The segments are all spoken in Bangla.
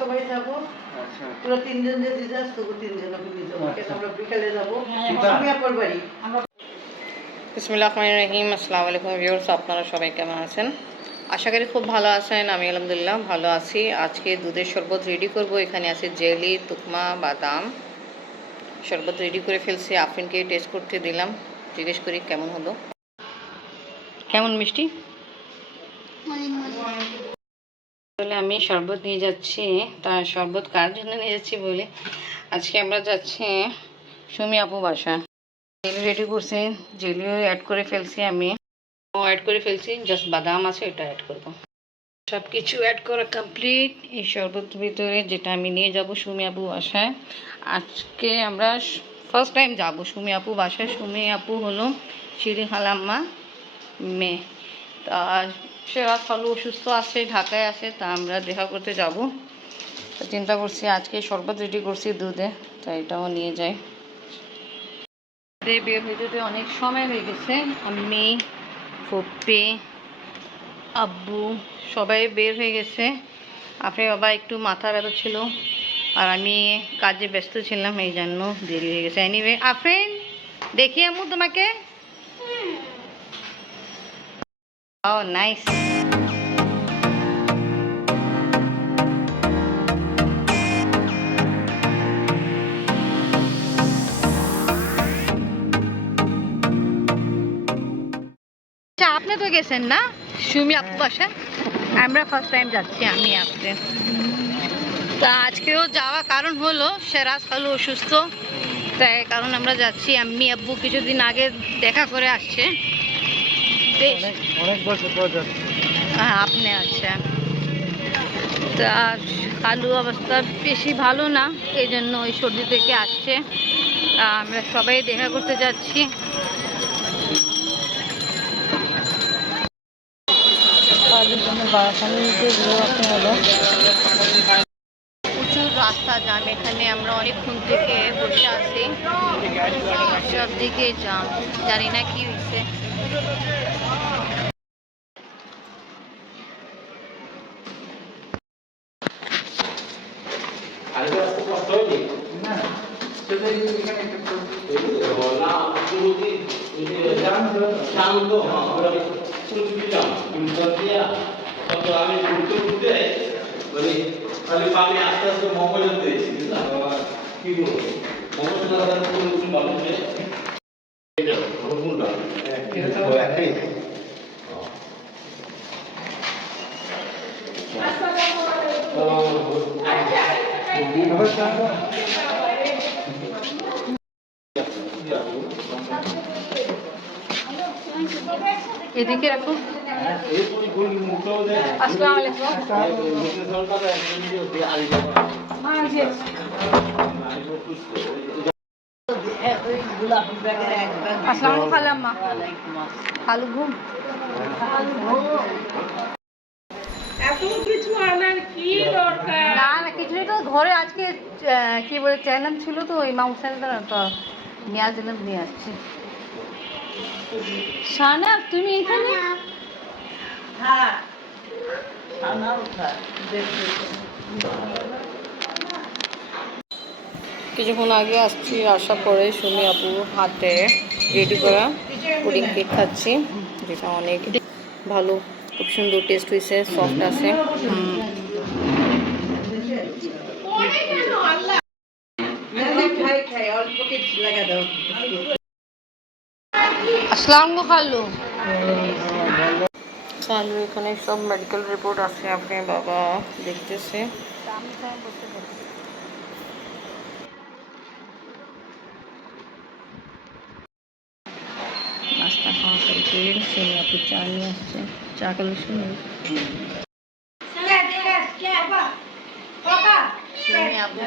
সবাই যাব। আচ্ছা পুরো তিনজন যদি যাস তো তিনজন মিলে যাব। আমরা বিকালে যাব সুমিয়াপুর বাড়ি। বিসমিল্লাহির রহমানির রহিম। আসসালামু আলাইকুম ভিউয়ার্স, আপনারা সবাই কেমন আছেন? আশা করি খুব ভালো আছেন। আমি আলহামদুলিল্লাহ ভালো আছি। আজকে দুধের শরবত রেডি করব। এখানে আছে জেলি, তুকমা, বাদাম। শরবত রেডি করে ফেলছি। আফরিনকে টেস্ট করতে দিলাম, জিজ্ঞেস করি কেমন হলো। কেমন মিষ্টি? তাহলে আমি শরবত নিয়ে যাচ্ছি। তা শরবত কার জন্য নিয়ে যাচ্ছি বলে, আজকে আমরা যাচ্ছি সুমি আপু বাসা। জেলি রেডি করছি, জেলিও অ্যাড করে ফেলছি, আমি অ্যাড করে ফেলছি। জাস্ট বাদাম আছে, এটা অ্যাড করব। সব কিছু অ্যাড করা কমপ্লিট। এই শরবতের ভিতরে যেটা আমি নিয়ে যাব সুমি আপু বাসায়। আজকে আমরা ফার্স্ট টাইম যাব সুমি আপু বাসায়। সুমি আপু হলো শিরিন হালাম্মা মেয়ে। তা সেরা খালু অসুস্থ আছে, ঢাকায় আছে, তা আমরা দেখা করতে যাব। তো চিন্তা করছি আজকে শরবত রেডি করছি দুধে, তা এটাও নিয়ে যাই। বের হইতে অনেক সময় হয়ে গেছে। আমি, ফুপ্পি, আব্বু সবাই বের হয়ে গেছে। আপনার বাবা একটু মাথা ব্যথা ছিল আর আমি কাজে ব্যস্ত ছিলাম, এই জন্য দেরি হয়ে গেছে। এনিওয়ে আফরিন, দেখি আম্মু তোমাকে। ও নাইস। আপনি তো গেছেন না সুমি আপু বাসা? আমরা ফার্স্ট টাইম যাচ্ছি আমি আপনি। তা আজকেও যাওয়া কারণ হলো সেরাজ খালু অসুস্থ, তাই কারণ আমরা যাচ্ছি। আমি আব্বু কিছুদিন আগে দেখা করে আসছে। হ্যাঁ আপনি আচ্ছা। তা খালু অবস্থা বেশি ভালো না, এই জন্য ওই সর্দি থেকে আসছে। আমরা সবাই দেখা করতে যাচ্ছি। প্রচুর রাস্তা জ্যাম এখানে। আমরা অনেকক্ষণ থেকে বসে আছি, সব দিকে জ্যাম, জানি না কি হয়েছে। আমি আস্তে আস্তে মোবাইল দিয়েছি কি বলবো মোবাইল এদিকে রাখো। আসসালামু আলাইকুম। আসসালামু খালাম্মা। খালু ঘুম। না না কিছু তো ঘরে আজকে কি বলে চ্যালেঞ্জ ছিল, তো ওই মাউন্ট সেন্টার তো নিয়ে আসলাম, নিয়ে আসছি। শানা তুমি এখানে? কিছুক্ষণ আগে আসছি, আসার পরে সুমি আপু হাতে রেডি করা পুডিং কেক খাচ্ছি, যেটা অনেক ভালো, খুব সুন্দর টেস্ট হয়েছে, সফট আছে। আসসালামু খালু। খালু এখানে সব মেডিকেল রিপোর্ট আছে, আপনার বাবা দেখতেছে। নাস্তা খাওয়া কমপ্লিট। সুমি আপু চা নিয়ে আসছে, চা খেলে শুনি। সুমি আপু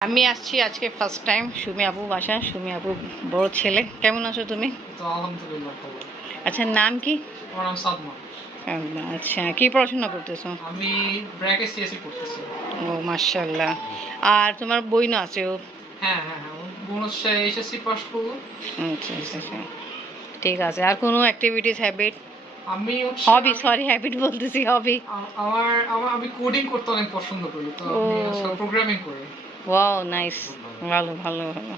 আমি আসছি আজকে ফার্স্ট টাইম সুমি আপু বাসা। সুমি আপু বড় ছেলে। কেমন আছো তুমি? আচ্ছা নাম কি? আমার নাম সাদমান। আচ্ছা কি পড়াশোনা করতেছো? আমি ব্র্যাক এসটিএসসি করতেছি। ও মাশাআল্লাহ। আর তোমার বই না আছে? ও হ্যাঁ হ্যাঁ হ্যাঁ, বোন হচ্ছে এসএসসি পাস করলো। আচ্ছা আচ্ছা আচ্ছা। ঠিক আছে, আর কোনো অ্যাক্টিভিটিস, হ্যাবিট, আমি হচ্ছে হবি, সরি হ্যাবিট বলতেছি, হবি। আমি কোডিং করতে অনেক পছন্দ করি, তো আমি ও। আসলে প্রোগ্রামিং করি। ওয়াও নাইস, ভালো ভালো ভালো।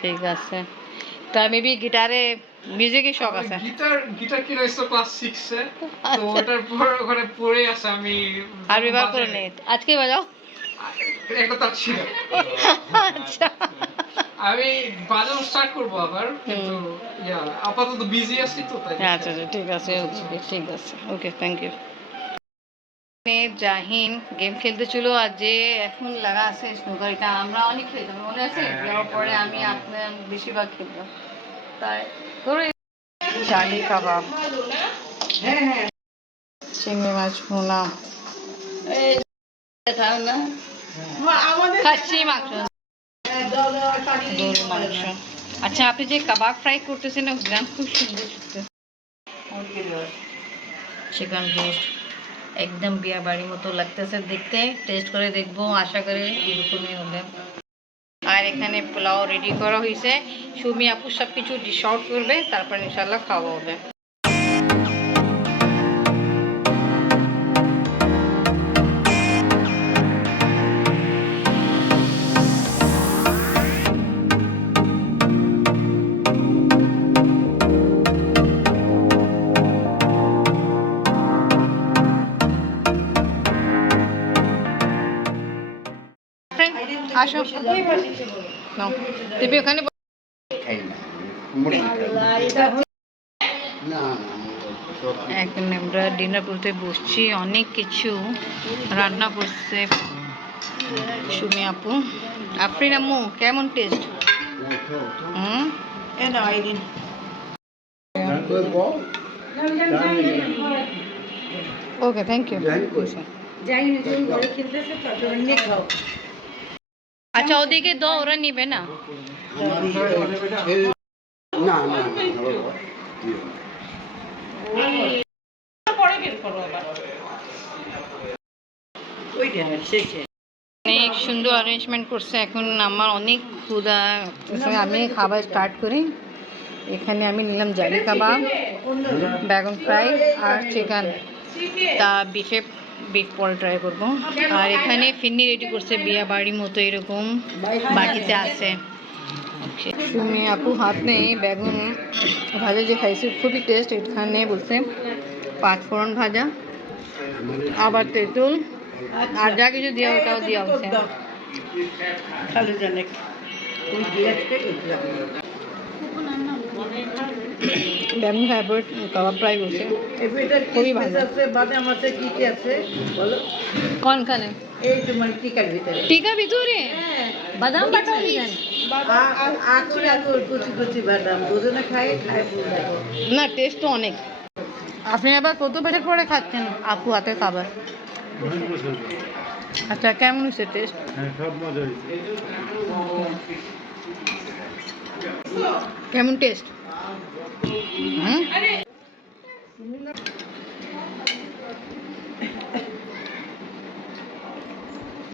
ঠিক আছে, তা মেবি গিটারে মিউজিকের শখ আছে? গিটার কিনা হয়েছিল ক্লাস 6 এ, তো আচ্ছা। ওটার পর ওখানে পড়ে আছে। আমি আর ব্যবহার করে বাজাই নেই, নাই। আজকে বাজাও। একটা তার ছিল। আচ্ছা আমি বাজানো স্টার্ট করবো আবার, কিন্তু আপাতত বিজি আছি তো তাই। আচ্ছা আচ্ছা, ঠিক আছে, ওকে ঠিক আছে, ওকে, থ্যাংক ইউ। জাহিন গেম খেলতে ছিল, আর যে এখন লাগা আছে স্নুকার, এটা আমরা অনেক খেলতাম, মনে আছে? যাওয়ার পরে আমি আপনার বেশিরভাগ খেলতাম, তাই ধরো। চালি কাবাব, হ্যাঁ হ্যাঁ চিংড়ি মাছ ভুনা, খাও না আমাদের খাসি মাংস, দল পানি গরুর মাংস। আচ্ছা, আপনি যে কাবাব ফ্রাই করতেছেন না, গ্রাম খুব সুন্দর চিকেন রোস্ট, একদম বিয়া বাড়ির মতো লাগতেছে দেখতে। টেস্ট করে দেখবো, আশা করি এরকমই হবে। আর এখানে পোলাও রেডি করা হয়েছে, সুমি আপু সব কিছু ডিশ আউট করবে, তারপর ইনশাল্লাহ খাওয়া হবে। আসো, নাও, তুমি ওখানে এখন আমরা ডিনার করতে বসছি। অনেক কিছু রান্না করছে সুমি আপু। আফরিন আম্মু, কেমন টেস্ট? Okay, thank you. আচ্ছা, ওদিকে দো, ওরা নিবে না। না না অনেক সুন্দর অ্যারেঞ্জমেন্ট করছে। এখন আমার অনেক ক্ষুধা, আমি খাবার স্টার্ট করি। এখানে আমি নিলাম জালি কাবাব, বেগুন ফ্রাই আর চিকেন, তা বিফ পরে ট্রাই করবো। আর এখানে ফিন্নি রেডি করছে বিয়া বাড়ির মতো, এরকম বাটিতে আছে। সুমি আপু হাত নেই, বেগুন ভাজা যে খাইছি খুবই টেস্ট। এখানে বলছে 5 ফোড়ন ভাজা, আবার তেঁতুল, আর যা কিছু দেওয়া ওটাও দেওয়া হচ্ছে। বেগুন ফ্রাই, কাবাব ফ্রাই করছে, খুবই ভালো। কোনখানে? এই তোমার টিকার ভিতরে টিকার ভিতরে বাদাম বাটা দিলেন? কুচি কুচি বাদাম দুজনে খায় না, টেস্ট তো অনেক। আপনি আবার কত বছর পরে খাচ্ছেন আপু হাতে খাবার? আচ্ছা, কেমন হয়েছে টেস্ট? কেমন টেস্ট?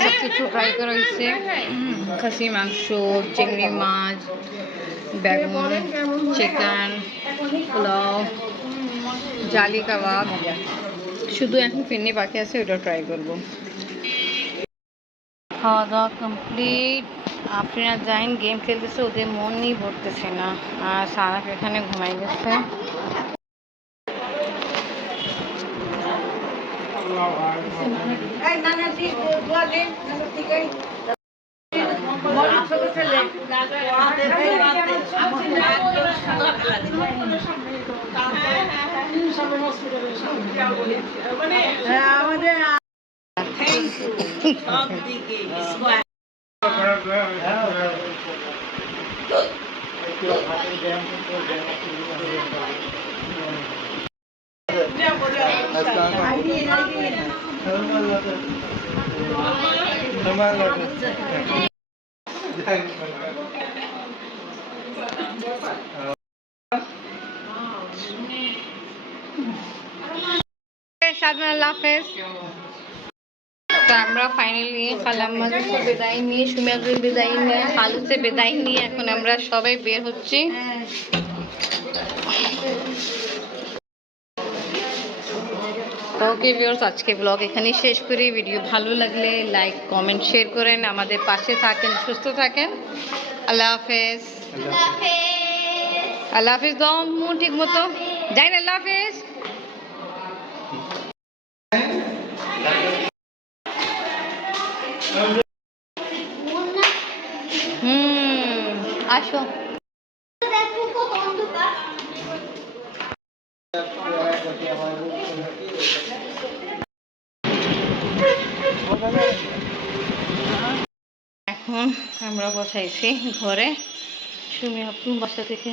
সব কিছু ফ্রাই করা হয়েছে, খাসি মাংস, চিংড়ি মাছ, বেগুন, চিকেন, পোলাও, জালি কাবাব। শুধু এখন ফিরনি বাকি আছে, ওটা ট্রাই করবো। খাওয়া দাওয়া কমপ্লিট। আপনারা জানেন গেম খেলতেছে, ওদের মনই ভরতেছে না। আর সারাফ এখানে ঘুমাই গেছে। সাধনা, আল্লাহ হাফেজ। तो আমরা ফাইনালি খালাম্মা से বিদায় নিয়ে সুমিয়াকে বিদায় নিয়ে খালু से বিদায় নিয়ে এখন আমরা সবাই বের হচ্ছি ওকে ভিউয়ার্স আজকে ব্লগ এখানেই শেষ করি ভিডিও ভালো লাগলে লাইক কমেন্ট শেয়ার করেন আমাদের পাশে থাকেন সুস্থ থাকেন আল্লাহ হাফেজ আল্লাহ হাফেজ দাও মুখ ঠিক মতো যাই না আল্লাহ হাফেজ আসো এখন আমরা বসাইছি ঘরে সুমি আপু বাসা থেকে